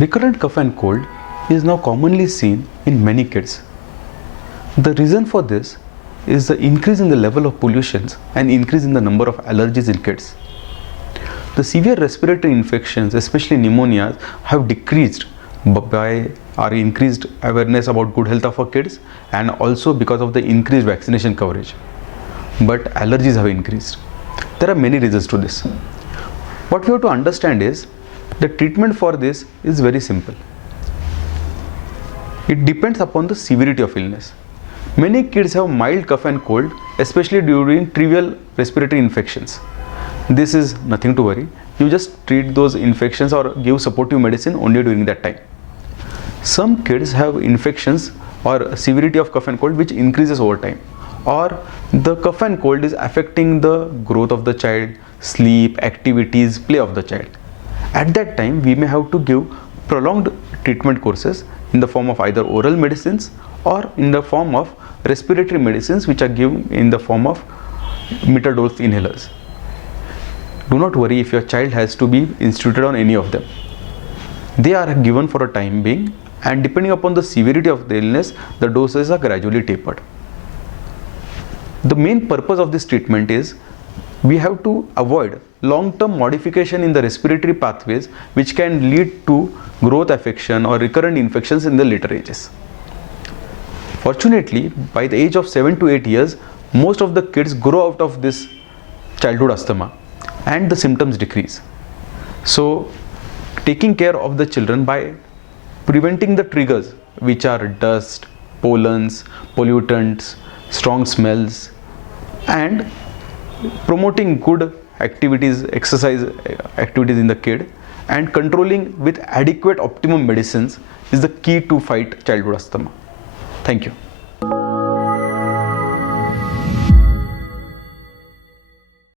Recurrent cough and cold is now commonly seen in many kids. The reason for this is the increase in the level of pollutions and increase in the number of allergies in kids. The severe respiratory infections, especially pneumonias, have decreased by our increased awareness about good health of our kids and also because of the increased vaccination coverage. But allergies have increased. There are many reasons to this. What we have to understand is the treatment for this is very simple. It depends upon the severity of illness. Many kids have mild cough and cold, especially during trivial respiratory infections. This is nothing to worry. You just treat those infections or give supportive medicine only during that time. Some kids have infections or severity of cough and cold which increases over time, or the cough and cold is affecting the growth of the child, sleep, activities, play of the child. At that time, we may have to give prolonged treatment courses in the form of either oral medicines or in the form of respiratory medicines which are given in the form of metered dose inhalers. Do not worry if your child has to be instituted on any of them. They are given for a time being, and depending upon the severity of the illness, the doses are gradually tapered. The main purpose of this treatment is we have to avoid long-term modification in the respiratory pathways which can lead to growth affection or recurrent infections in the later ages. Fortunately, by the age of 7 to 8 years, most of the kids grow out of this childhood asthma and the symptoms decrease. So, taking care of the children by preventing the triggers which are dust, pollens, pollutants, strong smells, and promoting good activities, exercise activities in the kid, and controlling with adequate optimum medicines is the key to fight childhood asthma. Thank you.